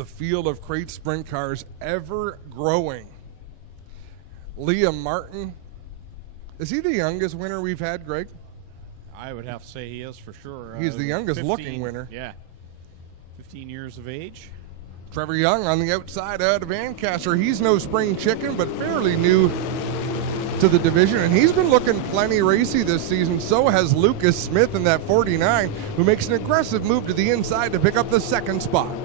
the field of crate sprint cars ever growing. Liam Martin, is he the youngest winner we've had, Greg? I would have to say he is for sure. He's the youngest looking winner. Yeah, 15 years of age. Trevor Young on the outside out of Ancaster. He's no spring chicken, but fairly new to the division, and he's been looking plenty racy this season. So has Lucas Smith in that 49, who makes an aggressive move to the inside to pick up the second spot.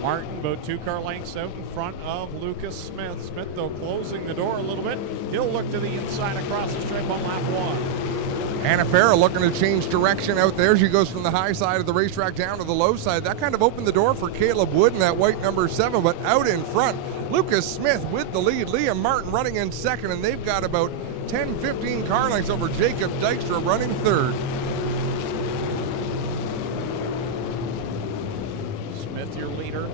Martin about 2 car lengths out in front of Lucas Smith. Smith, though, closing the door a little bit. He'll look to the inside across the stripe on lap 1. Hannah Farrell looking to change direction out there. She goes from the high side of the racetrack down to the low side. That kind of opened the door for Caleb Wood in that white number 7, but out in front, Lucas Smith with the lead. Liam Martin running in second, and they've got about 10-15 car lengths over Jacob Dykstra running third. Smith, your leader.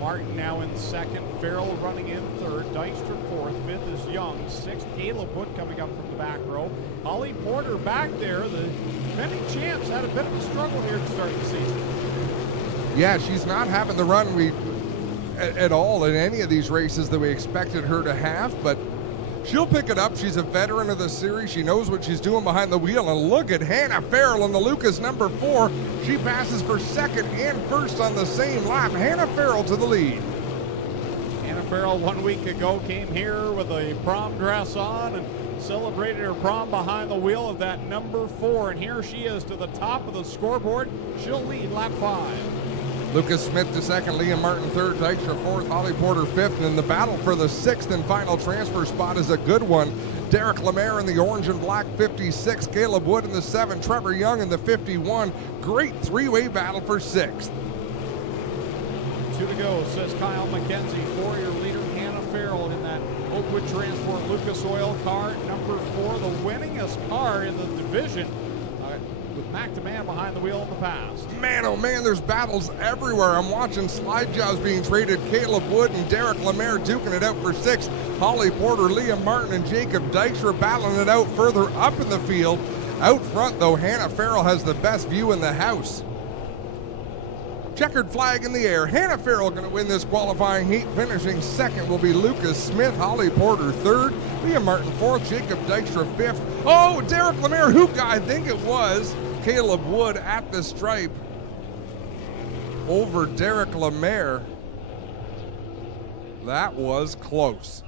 Martin now in second. Farrell running in third. Dykstra fourth. Fifth is Young. Sixth, Caleb Wood coming up from the back row. Holly Porter back there. The defending champs had a bit of a struggle here to start the season. Yeah, she's not having the run at all in any of these races that we expected her to have, but she'll pick it up. She's a veteran of the series. She knows what she's doing behind the wheel, and look at Hannah Farrell in the Lucas number 4. She passes for second and first on the same lap. Hannah Farrell to the lead. Hannah Farrell 1 week ago came here with a prom dress on and celebrated her prom behind the wheel of that number 4, and here she is to the top of the scoreboard. She'll lead lap 5. Lucas Smith to second, Liam Martin third, Dykstra fourth, Holly Porter fifth, and the battle for the 6th and final transfer spot is a good one. Derek Lemaire in the orange and black 56, Caleb Wood in the 7, Trevor Young in the 51. Great three-way battle for 6th. 2 to go, says Kyle McKenzie. For your leader, Hannah Farrell in that Oakwood Transport Lucas Oil car, number 4, the winningest car in the division, with McDeman behind the wheel in the past. Man, oh man, there's battles everywhere. I'm watching slide jobs being traded. Caleb Wood and Derek Lemaire duking it out for 6th. Holly Porter, Liam Martin, and Jacob Dykstra battling it out further up in the field. Out front, though, Hannah Farrell has the best view in the house. Checkered flag in the air. Hannah Farrell going to win this qualifying heat. Finishing second will be Lucas Smith, Holly Porter third, Liam Martin fourth, Jacob Dykstra fifth. Oh, Derek Lemaire, who I think it was Caleb Wood at the stripe over Derek Lemaire. That was close.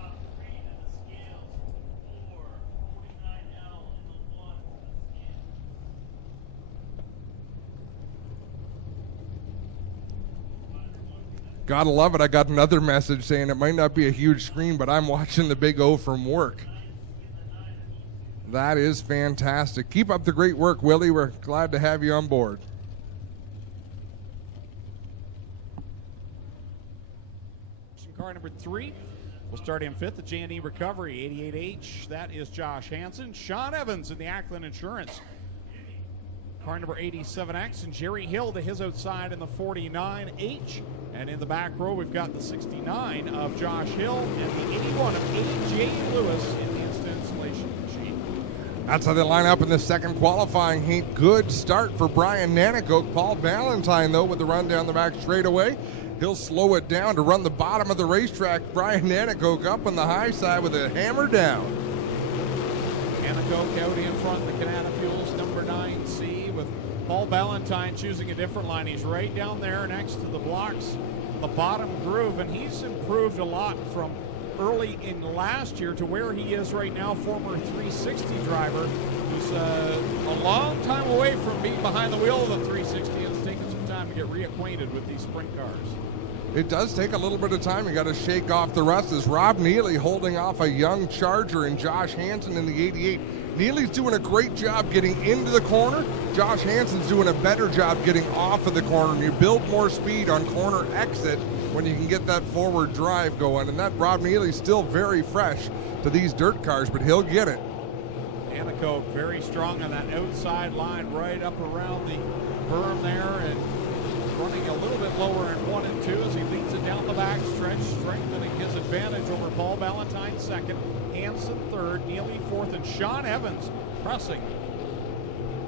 Gotta love it. I got another message saying it might not be a huge screen, but I'm watching the Big O from work. That is fantastic. Keep up the great work, Willie. We're glad to have you on board. Car number 3 will start in 5th, the J&E Recovery 88H. That is Josh Hansen. Sean Evans in the Ackland Insurance. Car number 87X, and Jerry Hill to his outside in the 49H. And in the back row, we've got the 69 of Josh Hill and the 81 of A.J. Lewis in the instant installation machine. That's how they line up in the second qualifying heat. Good start for Brian Nanicoke. Paul Valentine, though, with the run down the back straightaway. He'll slow it down to run the bottom of the racetrack. Brian Nanicoke up on the high side with a hammer down. Nanicoke out in front, the Canada Fuels number 9C, with Paul Valentine choosing a different line. He's right down there next to the blocks, the bottom groove, and he's improved a lot from early in last year to where he is right now. Former 360 driver who's a long time away from being behind the wheel of the 360. It's taken some time to get reacquainted with these sprint cars. It does take a little bit of time. You got to shake off the rust. As Rob Neely holding off a young Charger and Josh Hansen in the 88. Neely's doing a great job getting into the corner. Josh Hansen's doing a better job getting off of the corner. And you build more speed on corner exit when you can get that forward drive going. And that Rob Neely's still very fresh to these dirt cars, but he'll get it. Nanicoke very strong on that outside line right up around the berm there, and running a little bit lower in 1 and 2 as he leads it down the back stretch, strengthening his advantage over Paul Valentine second, Hansen third, Neely fourth, and Sean Evans pressing.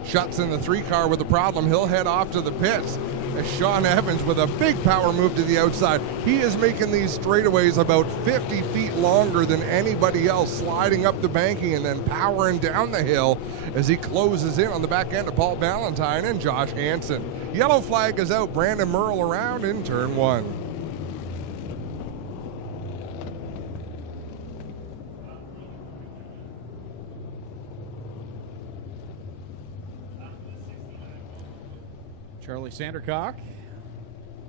Shuts in the 3 car with a problem. He'll head off to the pits. as Sean Evans with a big power move to the outside. He is making these straightaways about 50 feet longer than anybody else, sliding up the banking and then powering down the hill as he closes in on the back end of Paul Ballantyne and Josh Hansen. Yellow flag is out. Brandon Merle around in turn 1. Charlie Sandercock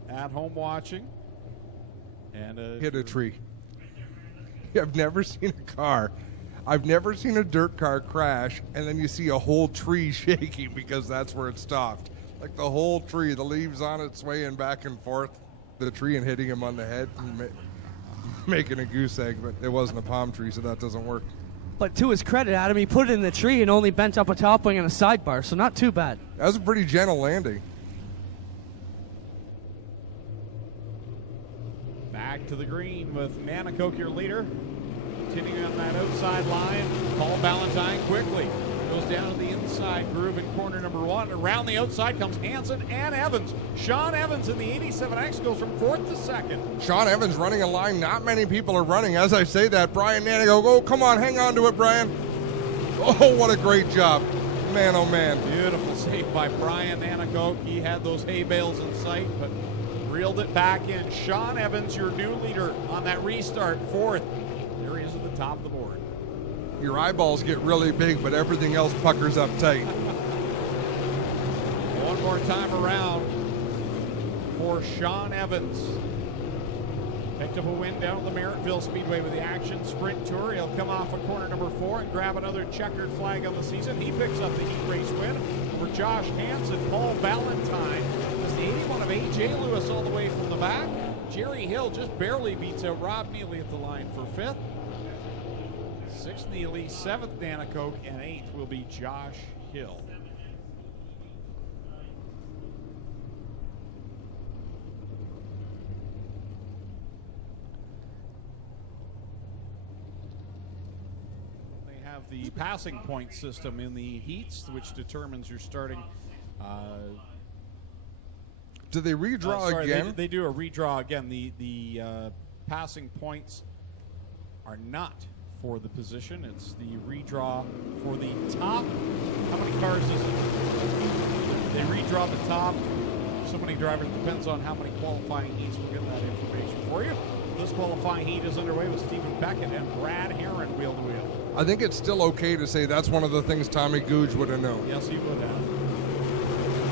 at home watching. And hit a tree. I've never seen a car. I've never seen a dirt car crash and then you see a whole tree shaking because that's where it stopped. Like the whole tree, the leaves on it swaying back and forth, the tree and hitting him on the head and making a goose egg, but it wasn't a palm tree, so that doesn't work. But to his credit, Adam, he put it in the tree and only bent up a top wing and a sidebar, so not too bad. That was a pretty gentle landing. Back to the green with Nanticoke, your leader. Continuing on that outside line. Paul Ballantyne quickly goes down to the inside groove in corner number 1. Around the outside comes Hansen and Evans. Sean Evans in the 87X goes from 4th to 2nd. Sean Evans running a line not many people are running. As I say that, Brian Nanticoke, oh, come on, hang on to it, Brian. Oh, what a great job. Man, oh, man. Beautiful save by Brian Nanticoke. He had those hay bales in sight, but reeled it back in. Sean Evans, your new leader on that restart, 4th. There he is at the top of the board. Your eyeballs get really big, but everything else puckers up tight. One more time around for Sean Evans. Picked up a win down at the Merrittville Speedway with the Action Sprint Tour. He'll come off of corner number 4 and grab another checkered flag on the season. He picks up the heat race win for Josh Hansen. Paul Ballantyne is the 81 of A.J. Lewis all the way from the back. Jerry Hill just barely beats out Rob Neely at the line for 5th. 6th Neely, 7th Nanticoke, and 8th will be Josh Hill. They have the passing point system in the heats, which determines your starting. Do they redraw again? They do a redraw again. The passing points are not for the position. It's the redraw for the top. How many cars is it? They redraw the top. So many drivers. Depends on how many qualifying heats. We'll get that information for you. This qualifying heat is underway with Stephen Beckett and Brad Herron wheel to wheel. I think it's still okay to say that's one of the things Tommy Googe would have known. Yes, he would have.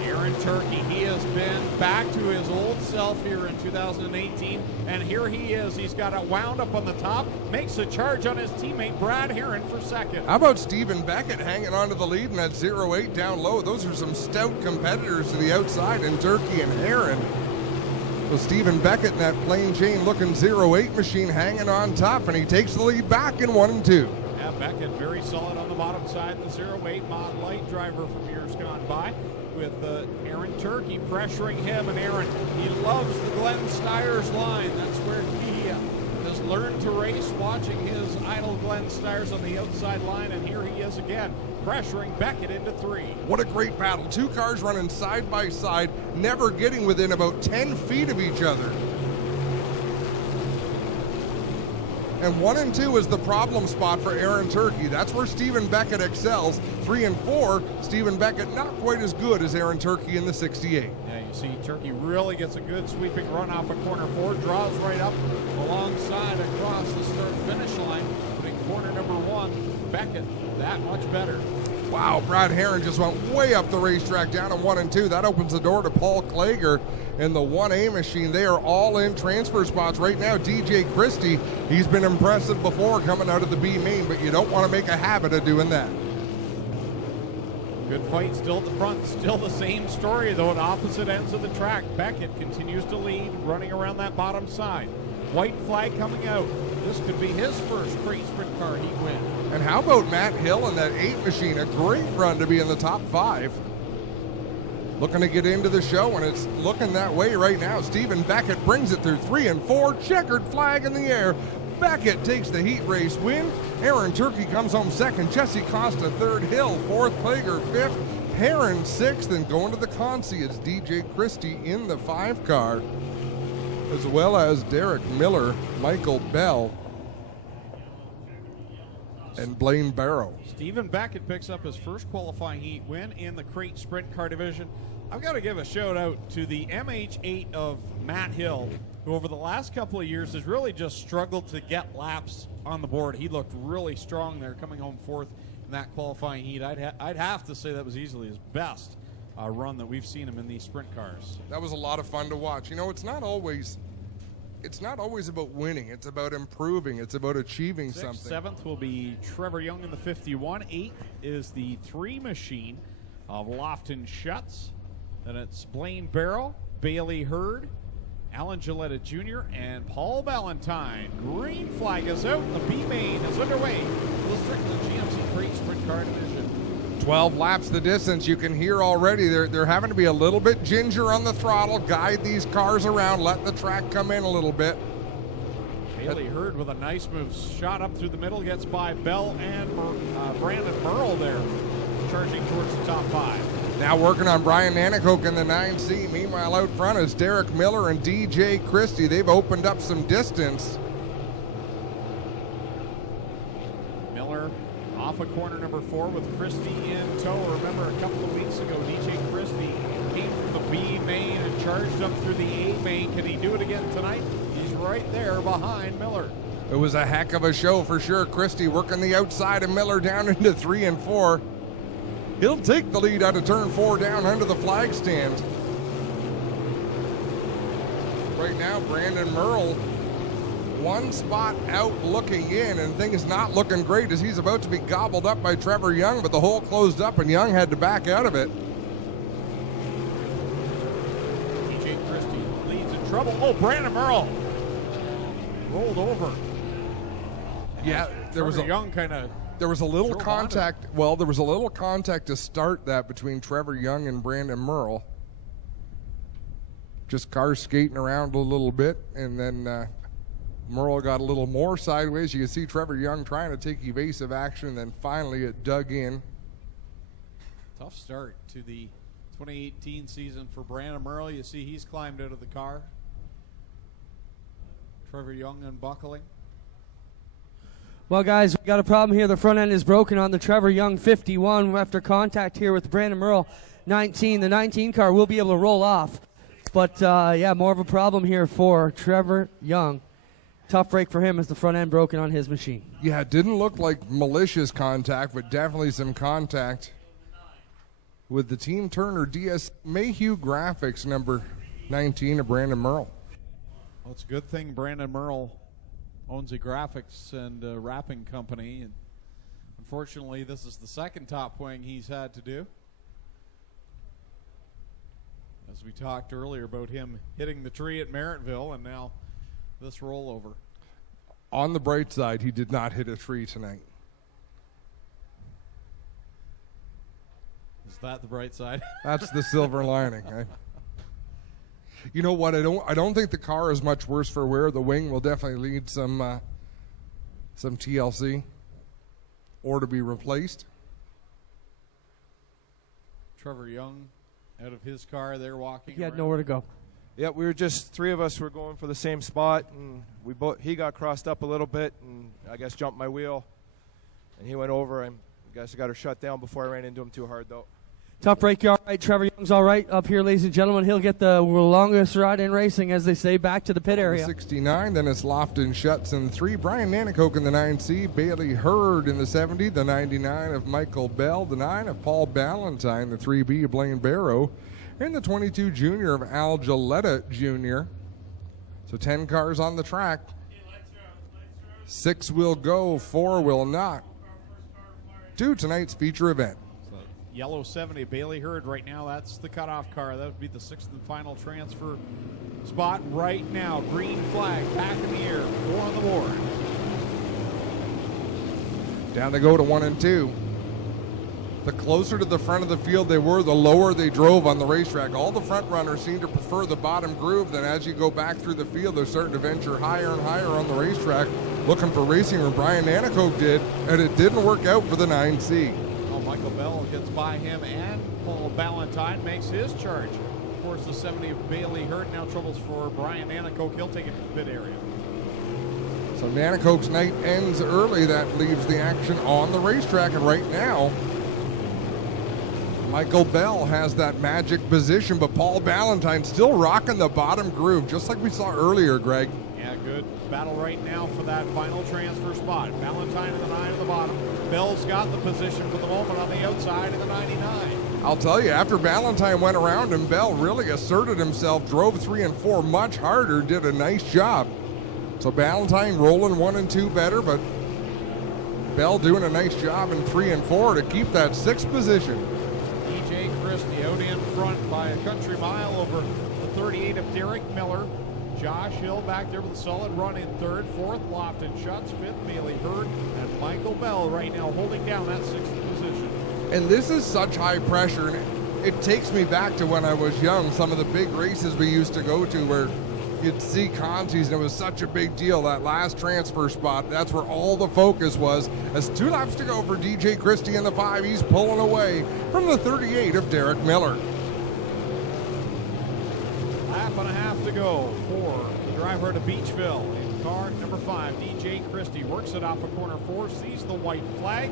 Aaron Turkey, he has been back to his old self here in 2018, and here he is. He's got it wound up on the top, makes a charge on his teammate Brad Herron for 2nd. How about Stephen Beckett hanging on to the lead in that 0-8 down low? Those are some stout competitors to the outside in Turkey and Herron. So Stephen Beckett in that plain Jane looking 0-8 machine hanging on top, and he takes the lead back in 1 and 2. Yeah, Beckett very solid on the bottom side, the 0-8 Mod Light driver from years gone by, with Aaron Turkey pressuring him, and Aaron, he loves the Glenn Styres line. That's where he has learned to race, watching his idol Glenn Styres on the outside line, and here he is again, pressuring Beckett into 3. What a great battle. 2 cars running side by side, never getting within about 10 feet of each other. And 1 and 2 is the problem spot for Aaron Turkey. That's where Stephen Beckett excels. 3 and 4, Stephen Beckett not quite as good as Aaron Turkey in the 68. Yeah, you see Turkey really gets a good sweeping run off of corner 4, draws right up alongside across the start-finish line, putting corner number 1, Beckett, that much better. Wow, Brad Herron just went way up the racetrack down in 1 and 2. That opens the door to Paul Klager in the 1A machine. They are all in transfer spots right now. DJ Christie, he's been impressive before coming out of the B main, but you don't want to make a habit of doing that. Good fight still at the front. Still the same story, though, at opposite ends of the track. Beckett continues to lead, running around that bottom side. White flag coming out. This could be his first crate sprint car heat win. And how about Matt Hill in that 8 machine? A great run to be in the top 5. Looking to get into the show, and it's looking that way right now. Stephen Beckett brings it through 3 and 4. Checkered flag in the air. Beckett takes the heat race win. Aaron Turkey comes home 2nd. Jesse Costa 3rd. Hill 4th. Klager 5th. Heron 6th, and going to the Consi is DJ Christie in the 5 car, as well as Derek Miller, Michael Bell, and Blaine Barrow. Stephen Beckett picks up his first qualifying heat win in the crate sprint car division. I've got to give a shout out to the MH8 of Matt Hill, who over the last couple of years has really just struggled to get laps on the board. He looked really strong there, coming home 4th in that qualifying heat. I'd have to say that was easily his best run that we've seen him in these sprint cars. That was a lot of fun to watch. You know, it's not always about winning. It's about improving. It's about achieving something. 7th will be Trevor Young in the 51. 8th is the 3 machine of Lofton Schutz. Then it's Blaine Barrow, Bailey Hurd, Alan Gilletta Jr., and Paul Valentine. Green flag is out, and the B main is underway for the Strickland GMC Crate Sprint Car Division. 12 laps the distance. You can hear already they're having to be a little bit ginger on the throttle, guide these cars around, let the track come in a little bit. Bailey Hurd with a nice move, shot up through the middle, gets by Bell and Brandon Merle there, charging towards the top 5. Now working on Brian Nanicoke in the 9C. Meanwhile, out front is Derek Miller and DJ Christie. They've opened up some distance. Miller off of corner number 4 with Christie in tow. Remember a couple of weeks ago, DJ Christie came from the B main and charged up through the A main. Can he do it again tonight? He's right there behind Miller. It was a heck of a show for sure. Christie working the outside of Miller down into 3 and 4. He'll take the lead out of turn 4 down under the flag stand. Right now, Brandon Merle, one spot out looking in, and things not looking great as he's about to be gobbled up by Trevor Young, but the hole closed up and Young had to back out of it. DJ Christie leads in trouble. Oh, Brandon Merle rolled over. Yeah, there was a Young kind of. There was a little contact. Well, there was a little contact to start that between Trevor Young and Brandon Merle. Just cars skating around a little bit, and then Merle got a little more sideways. You can see Trevor Young trying to take evasive action, and then finally it dug in. Tough start to the 2018 season for Brandon Merle. You see he's climbed out of the car. Trevor Young unbuckling. Well, guys, we got a problem here. The front end is broken on the Trevor Young 51 after contact here with Brandon Merle 19. The 19 car will be able to roll off. But, yeah, more of a problem here for Trevor Young. Tough break for him as the front end broken on his machine. Yeah, it didn't look like malicious contact, but definitely some contact with the Team Turner DS Mayhew Graphics number 19 of Brandon Merle. Well, it's a good thing Brandon Merle owns a graphics and wrapping company, and unfortunately this is the second top wing he's had to do. As we talked earlier about him hitting the tree at Merrittville, and now this rollover. On the bright side, he did not hit a tree tonight. Is that the bright side? That's the silver lining. You know what? I don't think the car is much worse for wear. The wing will definitely need some TLC or to be replaced. Trevor Young out of his car. They're walking. He had around. nowhere to go. Yeah, we were just 3 of us were going for the same spot, and he got crossed up a little bit, and I guess jumped my wheel, and he went over. I guess I got her shut down before I ran into him too hard, though. Tough break, you all right? Trevor Young's all right up here, ladies and gentlemen. He'll get the longest ride in racing, as they say, back to the pit area. 69, then it's Lofton Schutz in 3, Brian Nanicoke in the 9C, Bailey Hurd in the 70, the 99 of Michael Bell, the 9 of Paul Ballantyne, the 3B of Blaine Barrow, and the 22 junior of Al Gilletta Jr. So 10 cars on the track. 6 will go, 4 will not. To tonight's feature event. Yellow 70, Bailey Hurd right now. That's the cutoff car. That would be the 6th and final transfer spot right now. Green flag back in the air. 4 on the board. Down they go to 1 and 2. The closer to the front of the field they were, the lower they drove on the racetrack. All the front runners seem to prefer the bottom groove. Then as you go back through the field, they're starting to venture higher and higher on the racetrack, looking for racing where Brian Nanicoke did, and it didn't work out for the 9C. Oh, Michael Michael Bell gets by him, and Paul Ballantyne makes his charge. Of course, the 70 of Bailey Hurd. Now troubles for Brian Nanacoke. He'll take it to the pit area. So Nanacoke's night ends early. That leaves the action on the racetrack. And right now, Michael Bell has that magic position, but Paul Ballantyne still rocking the bottom groove, just like we saw earlier, Greg. Yeah, good battle right now for that final transfer spot. Ballantyne in the 9 at the bottom. Bell's got the position for the moment on the outside in the 99. I'll tell you, after Ballantyne went around him, Bell really asserted himself, drove 3 and 4 much harder, did a nice job. So Ballantyne rolling 1 and 2 better, but Bell doing a nice job in 3 and 4 to keep that 6th position. DJ Christie out in front by a country mile over the 38 of Derek Miller. Josh Hill back there with a solid run in 3rd. 4th, Lofton Schutz. 5th, Bailey Hurd. And Michael Bell right now holding down that 6th position. And this is such high pressure, and it takes me back to when I was young, some of the big races we used to go to where you'd see consies, and it was such a big deal, that last transfer spot. That's where all the focus was. As 2 laps to go for DJ Christie in the 5, he's pulling away from the 38 of Derek Miller. Lap and a half to go for the driver to Beachville. In car number 5, DJ Christie works it off of corner 4, sees the white flag,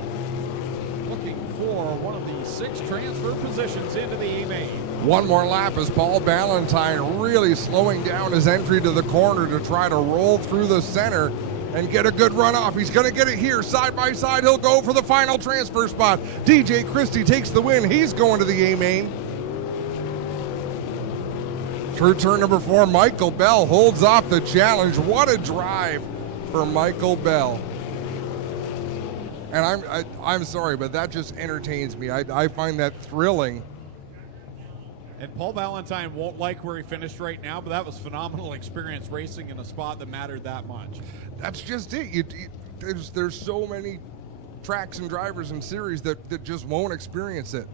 looking for one of the 6 transfer positions into the A-main. One more lap as Paul Ballantyne really slowing down his entry to the corner to try to roll through the center and get a good run off. He's going to get it here side by side. He'll go for the final transfer spot. DJ Christie takes the win. He's going to the A-main. Through turn number 4, Michael Bell holds off the challenge. What a drive for Michael Bell. And I'm sorry, but that just entertains me. I find that thrilling. And Paul Ballantyne won't like where he finished right now, but that was phenomenal experience racing in a spot that mattered that much. That's just it. There's so many tracks and drivers and series that just won't experience it.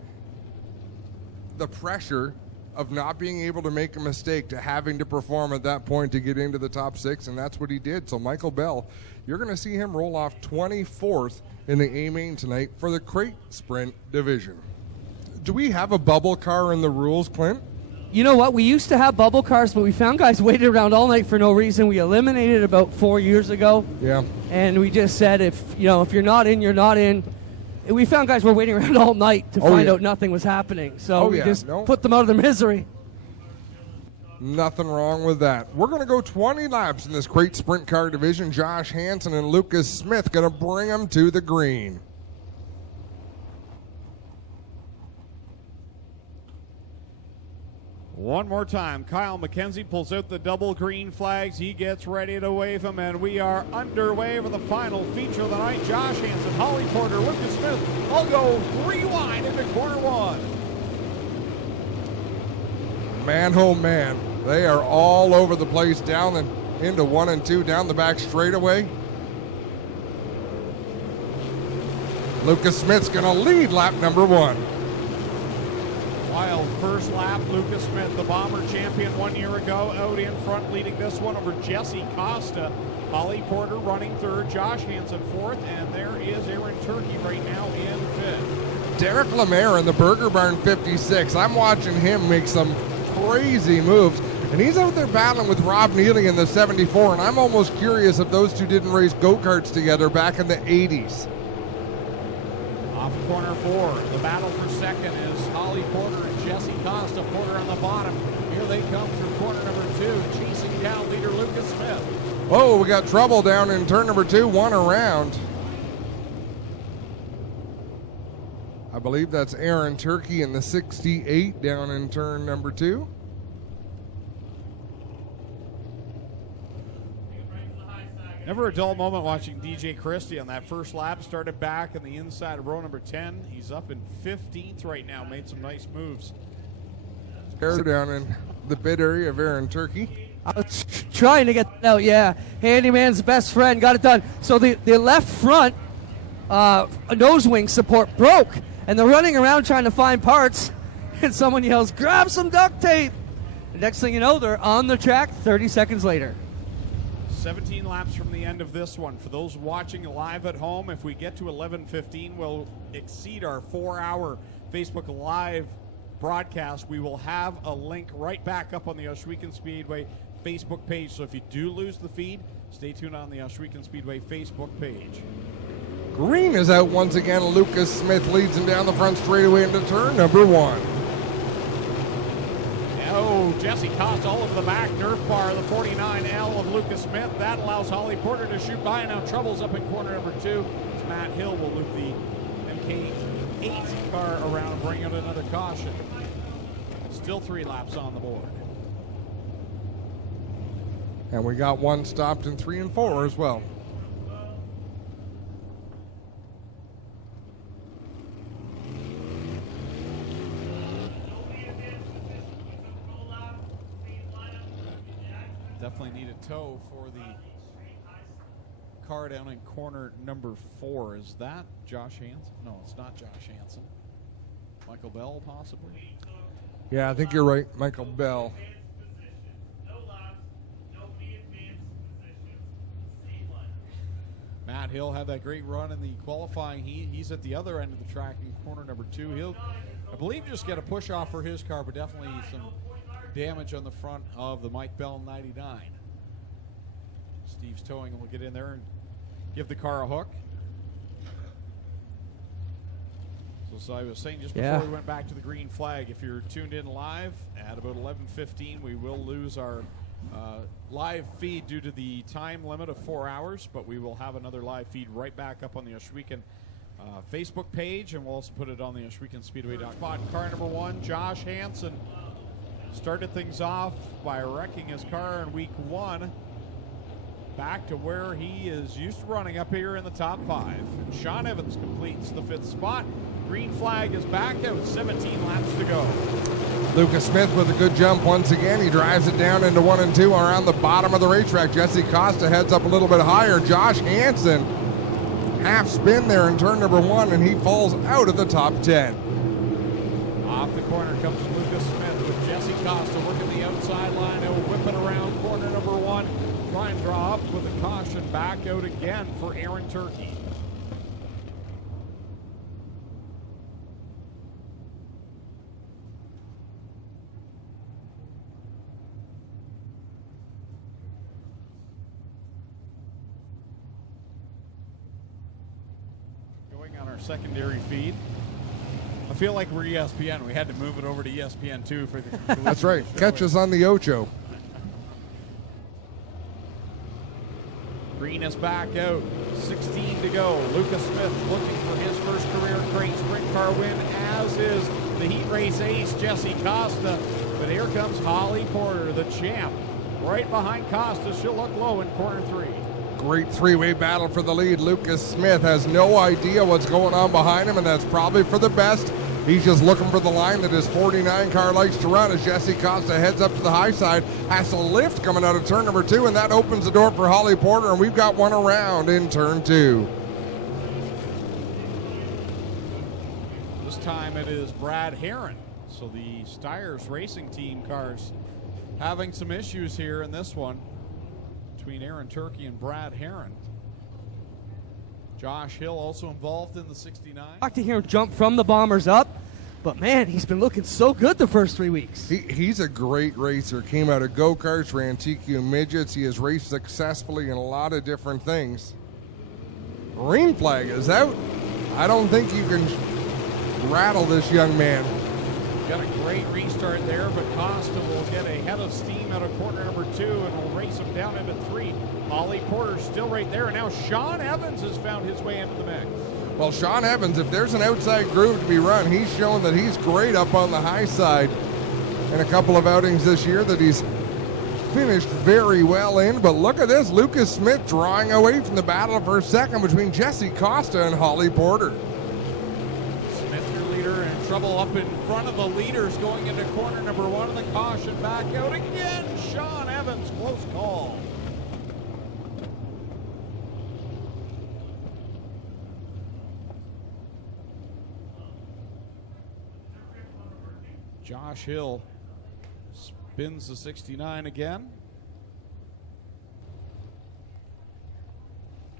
The pressure of not being able to make a mistake to having to perform at that point to get into the top 6, and that's what he did. So Michael Bell, you're going to see him roll off 24th in the A-main tonight for the crate sprint division. Do we have a bubble car in the rules, Clint? You know what? We used to have bubble cars, but we found guys waited around all night for no reason. We eliminated it about 4 years ago. Yeah. And we just said, if you're not in, you're not in. And we found guys were waiting around all night to find out nothing was happening. So we just put them out of their misery. Nothing wrong with that. We're going to go 20 laps in this crate sprint car division. Josh Hansen and Lucas Smith going to bring them to the green. One more time, Kyle McKenzie pulls out the double green flags. He gets ready to wave them, and we are underway for the final feature of the night. Josh Hansen, Holly Porter, Lucas Smith all go 3 wide into corner 1. Man, oh man, they are all over the place down and into 1 and 2 down the back straightaway. Lucas Smith's going to lead lap number 1. Wild first lap, Lucas Smith, the Bomber champion 1 year ago, out in front, leading this one over Jesse Costa. Holly Porter running 3rd, Josh Hansen 4th, and there is Aaron Turkey right now in 5th. Derek Lemaire in the Burger Barn 56. I'm watching him make some crazy moves, and he's out there battling with Rob Neely in the 74, and I'm almost curious if those two didn't race go-karts together back in the 80s. Off corner 4, the battle for second is Holly Porter and Jesse Costa. Porter on the bottom. Here they come through corner number 2, chasing down leader Lucas Smith. Oh, we got trouble down in turn number 2, 1 around. I believe that's Aaron Turkey in the 68 down in turn number 2. Never a dull moment watching DJ Christie on that first lap. Started back on the inside of row number 10. He's up in 15th right now. Made some nice moves. Down in the pit area of Aaron Turkey. I was trying to get that out, yeah. Handyman's best friend got it done. So the left front nose wing support broke, and they're running around trying to find parts, and someone yells, "Grab some duct tape!" The next thing you know, they're on the track 30 seconds later. 17 laps from the end of this one. For those watching live at home, if we get to 11:15, we'll exceed our 4-hour Facebook Live broadcast. We will have a link right back up on the Ohsweken Speedway Facebook page. So if you do lose the feed, stay tuned on the Ohsweken Speedway Facebook page. Green is out once again. Lucas Smith leads him down the front straightaway into turn number 1. Oh, Jesse Costa all over the back Nerf bar, the 49L of Lucas Smith. That allows Holly Porter to shoot by. Now Trouble's up in corner number 2. As Matt Hill will loop the MK8 car around and bring out another caution. Still 3 laps on the board. And we got one stopped in 3 and 4 as well. Definitely need a tow for the car down in corner number 4. Is that Josh Hansen? No, it's not Josh Hansen. Michael Bell, possibly? Yeah, I think you're right, Michael Bell. Matt Hill had that great run in the qualifying. He's at the other end of the track in corner number 2. He'll, I believe, just get a push off for his car, but definitely some damage on the front of the Mike Bell 99. Steve's towing and we'll get in there and give the car a hook. So I was saying just before we went back to the green flag, if you're tuned in live at about 11:15, we will lose our live feed due to the time limit of 4 hours, but we will have another live feed right back up on the Ohsweken Facebook page, and we'll also put it on the OhswekenSpeedway.com. Car number 1, Josh Hansen, started things off by wrecking his car in week 1. Back to where he is used to running up here in the top 5. And Sean Evans completes the 5th spot. Green flag is back out, 17 laps to go. Lucas Smith with a good jump once again. He drives it down into 1 and 2 around the bottom of the racetrack. Jesse Costa heads up a little bit higher. Josh Hansen, half spin there in turn number 1, and he falls out of the top 10. Off the corner comes Lucas Smith with Jesse Costa working the outside line. He'll whip it around corner number 1. Try and draw up with a caution. Back out again for Aaron Turkey. Going on our secondary feed. I feel like we're ESPN. We had to move it over to ESPN2 for the That's right. Catch us on the Ocho. Green is back out. 16 to go. Lucas Smith looking for his first career crate sprint car win, as is the heat race ace, Jesse Costa. But here comes Holly Porter, the champ, right behind Costa. She'll look low in corner 3. Great 3-way battle for the lead. Lucas Smith has no idea what's going on behind him, and that's probably for the best. He's just looking for the line that his 49 car likes to run as Jesse Costa heads up to the high side, has a lift coming out of turn number 2, and that opens the door for Holly Porter, and we've got one around in turn 2. This time it is Brad Herron. So the Styres Racing Team cars having some issues here in this one between Aaron Turkey and Brad Herron. Josh Hill also involved in the 69. Like to hear him jump from the Bombers up, but man, he's been looking so good the first 3 weeks. He's a great racer. Came out of go-karts, ran TQ midgets. He has raced successfully in a lot of different things. Green flag is out. I don't think you can rattle this young man. Got a great restart there, but Costa will get a head of steam out of corner number 2 and will race him down into 3. Holly Porter still right there, and now Sean Evans has found his way into the mix. Well, Sean Evans, if there's an outside groove to be run, he's shown that he's great up on the high side in a couple of outings this year that he's finished very well in. But look at this, Lucas Smith drawing away from the battle for second between Jesse Costa and Holly Porter. Smith, your leader, in trouble up in front of the leaders going into corner number 1, and the caution back out again. Sean Evans, close call. Josh Hill spins the 69 again.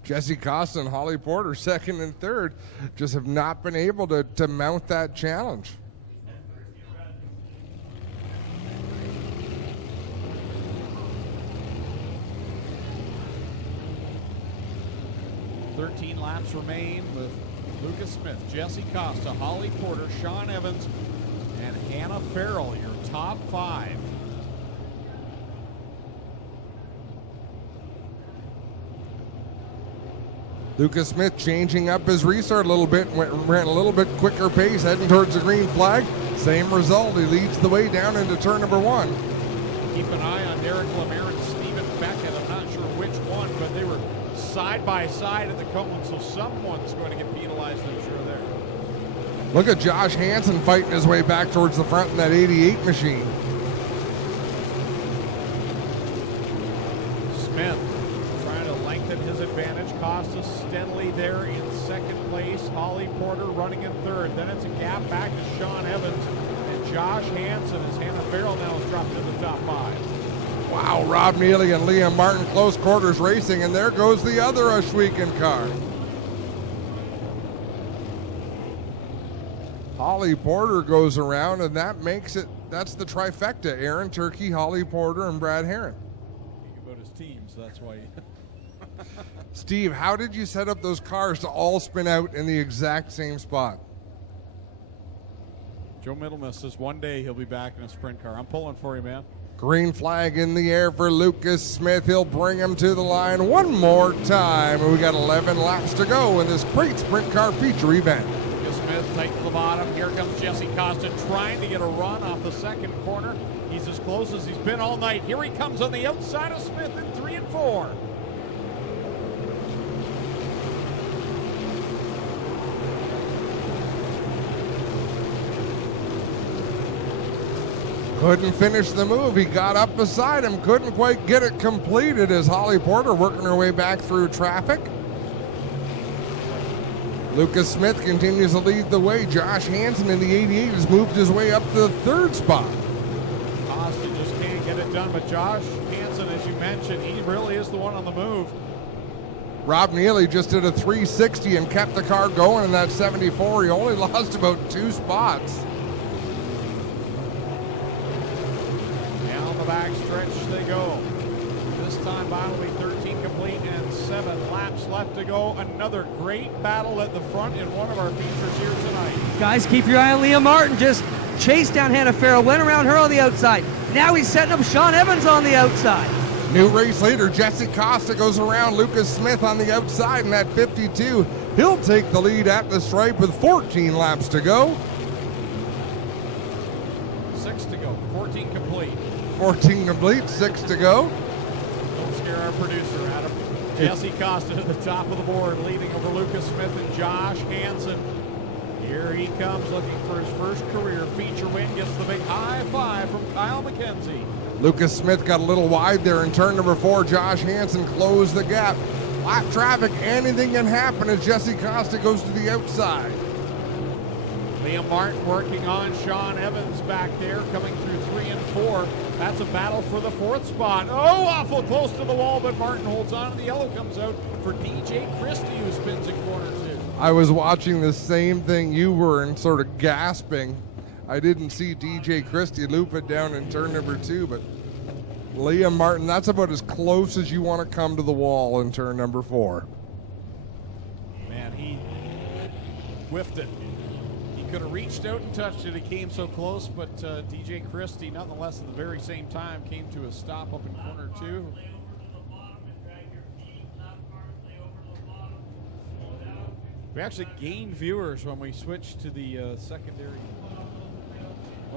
Jesse Costa and Holly Porter, second and third, just have not been able to mount that challenge. "13 laps remain with Lucas Smith, Jesse Costa, Holly Porter, Sean Evans, and Hannah Farrell, your top 5. Lucas Smith changing up his restart a little bit, ran a little bit quicker pace, heading towards the green flag. Same result, he leads the way down into turn number 1. Keep an eye on Derek Lemaire and Stephen Beckett. I'm not sure which one, but they were side by side at the cone, so someone's going to get penalized, I'm sure, there. Look at Josh Hansen fighting his way back towards the front in that 88 machine. Smith trying to lengthen his advantage. Costa steadily there in second place. Holly Porter running in third. Then it's a gap back to Sean Evans and Josh Hansen as Hannah Farrell now has dropped into the top 5. Wow, Rob Neely and Liam Martin close quarters racing, and there goes the other Ashweekend car. Holly Porter goes around, and that makes it, that's the trifecta. Aaron Turkey, Holly Porter, and Brad Herron. About his team, so that's why. Steve, how did you set up those cars to all spin out in the exact same spot? Joe Middlemas says one day he'll be back in a sprint car. I'm pulling for you, man. Green flag in the air for Lucas Smith. He'll bring him to the line one more time. And we got 11 laps to go in this great sprint car feature event. Lucas Smith tight to the bottom. Here comes Jesse Costa trying to get a run off the second corner. He's as close as he's been all night. Here he comes on the outside of Smith in 3 and 4. Couldn't finish the move. He got up beside him, couldn't quite get it completed as Holly Porter working her way back through traffic. Lucas Smith continues to lead the way. Josh Hansen in the 88 has moved his way up to the 3rd spot. Costa just can't get it done, but Josh Hansen, as you mentioned, he really is the one on the move. Rob Neely just did a 360 and kept the car going in that 74. He only lost about 2 spots. Back stretch they go. This time by will be 13 complete and 7 laps left to go. Another great battle at the front in one of our features here tonight. Guys, keep your eye on Leah Martin. Just chased down Hannah Farrell, went around her on the outside. Now he's setting up Sean Evans on the outside. New race leader Jesse Costa goes around Lucas Smith on the outside in that 52. He'll take the lead at the stripe with 14 laps to go. 6 to go, 14 complete. 14 complete, 6 to go. Don't scare our producer, Adam. Jesse Costa at the top of the board, leading over Lucas Smith and Josh Hansen. Here he comes looking for his first career feature win. Gets the big high five from Kyle McKenzie. Lucas Smith got a little wide there in turn number 4. Josh Hansen closed the gap. Flat traffic, anything can happen as Jesse Costa goes to the outside. Liam Martin working on Sean Evans back there, coming through 3 and 4. That's a battle for the 4th spot. Oh, awful close to the wall, but Martin holds on, and the yellow comes out for DJ Christie, who spins in corner 2. I was watching the same thing you were and sort of gasping. I didn't see DJ Christie loop it down in turn number 2, but Liam Martin, that's about as close as you want to come to the wall in turn number 4. Man, he whiffed it. Could have reached out and touched it. He came so close, but DJ Christie, nonetheless, at the very same time, came to a stop up in corner 2. We actually gained viewers when we switched to the secondary.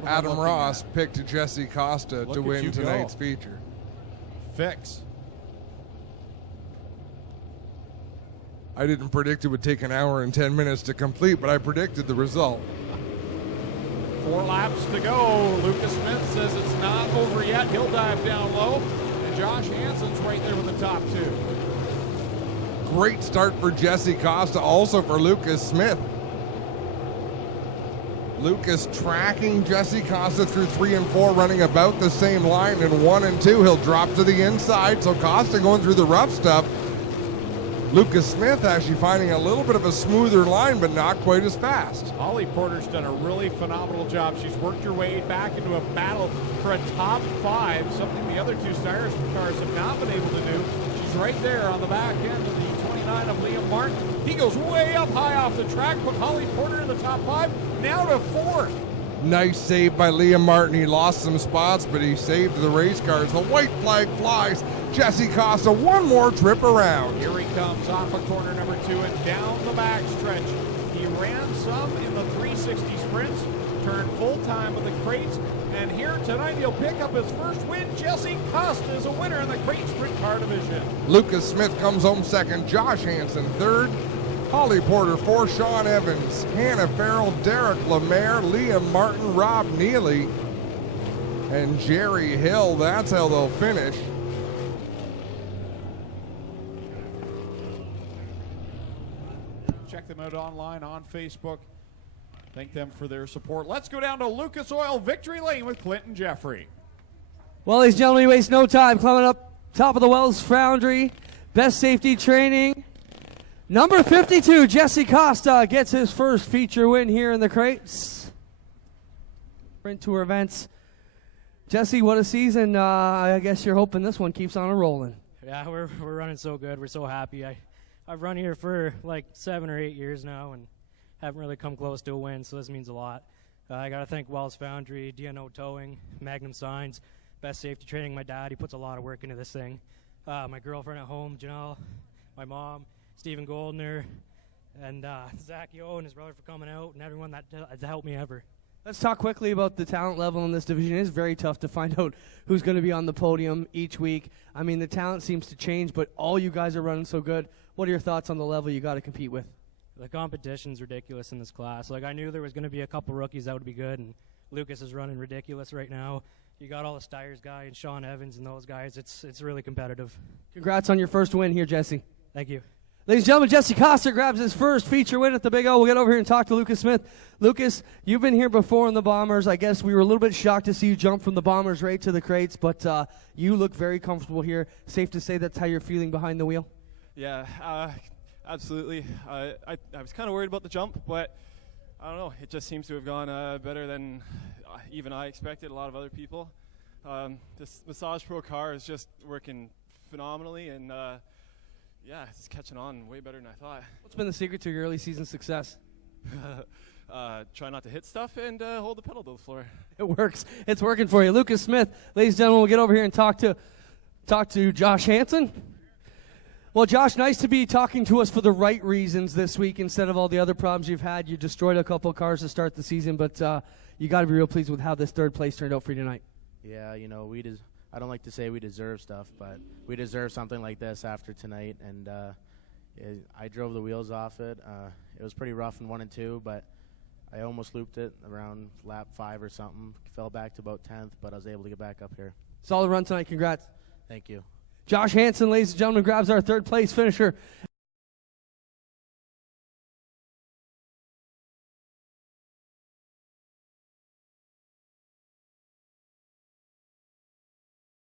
Adam Ross picked Jesse Costa to win tonight's feature. Fix. I didn't predict it would take an hour and 10 minutes to complete, but I predicted the result. 4 laps to go. Lucas Smith says it's not over yet. He'll dive down low. And Josh Hansen's right there with the top 2. Great start for Jesse Costa, also for Lucas Smith. Lucas tracking Jesse Costa through 3 and 4, running about the same line in 1 and 2. He'll drop to the inside, so Costa going through the rough stuff. Lucas Smith actually finding a little bit of a smoother line, but not quite as fast. Holly Porter's done a really phenomenal job. She's worked her way back into a battle for a top 5, something the other 2 Styres cars have not been able to do. She's right there on the back end of the 29 of Liam Martin. He goes way up high off the track, put Holly Porter in the top 5, now to 4th. Nice save by Liam Martin. He lost some spots, but he saved the race cars. The white flag flies. Jesse Costa, one more trip around. Here he comes off of corner number 2 and down the back stretch. He ran some in the 360 sprints, turned full-time with the crates, and here tonight he'll pick up his first win. Jesse Costa is a winner in the crate sprint car division. Lucas Smith comes home second. Josh Hansen third. Holly Porter 4th. Sean Evans, Hannah Farrell, Derek Lemaire, Liam Martin, Rob Neely, and Jerry Hill. That's how they'll finish. Check them out online on Facebook. Thank them for their support. Let's go down to Lucas Oil Victory Lane with Clinton Jeffrey. Well, ladies and gentlemen, we waste no time. Climbing up top of the Wells Foundry. Best safety training. Number 52, Jesse Costa, gets his first feature win here in the crates. Sprint Tour events. Jesse, what a season. I guess you're hoping this one keeps on rolling. Yeah, we're running so good. We're so happy. I've run here for like 7 or 8 years now and haven't really come close to a win, so this means a lot. I got to thank Wells Foundry, DNO Towing, Magnum Signs, Best Safety Training. My dad, he puts a lot of work into this thing. My girlfriend at home, Janelle, my mom, Stephen Goldner, and Zach Yo and his brother for coming out, and everyone that helped me ever. Let's talk quickly about the talent level in this division. It is very tough to find out who's going to be on the podium each week. I mean, the talent seems to change, but all you guys are running so good. What are your thoughts on the level you got to compete with? The competition's ridiculous in this class. Like, I knew there was going to be a couple rookies that would be good, and Lucas is running ridiculous right now. You got all the Styres guys and Sean Evans and those guys. It's really competitive. Congrats on your first win here, Jesse. Thank you. Ladies and gentlemen, Jesse Costa grabs his first feature win at the Big O. We'll get over here and talk to Lucas Smith. Lucas, you've been here before in the Bombers. I guess we were a little bit shocked to see you jump from the Bombers right to the crates, but you look very comfortable here. Safe to say that's how you're feeling behind the wheel? Yeah, absolutely. I was kind of worried about the jump, but I don't know. It just seems to have gone better than even I expected, a lot of other people. This Massage Pro car is just working phenomenally, and yeah, it's catching on way better than I thought. What's been the secret to your early season success? Try not to hit stuff and hold the pedal to the floor. It works. It's working for you. Lucas Smith, ladies and gentlemen, we'll get over here and talk to Josh Hansen. Well, Josh, nice to be talking to us for the right reasons this week instead of all the other problems you've had. You destroyed a couple of cars to start the season, but you got to be real pleased with how this third place turned out for you tonight. Yeah, you know, I don't like to say we deserve stuff, but we deserve something like this after tonight, and I drove the wheels off it. It was pretty rough in 1 and 2, but I almost looped it around lap 5 or something. Fell back to about 10th, but I was able to get back up here. Solid run tonight. Congrats. Thank you. Josh Hansen, ladies and gentlemen, grabs our third place finisher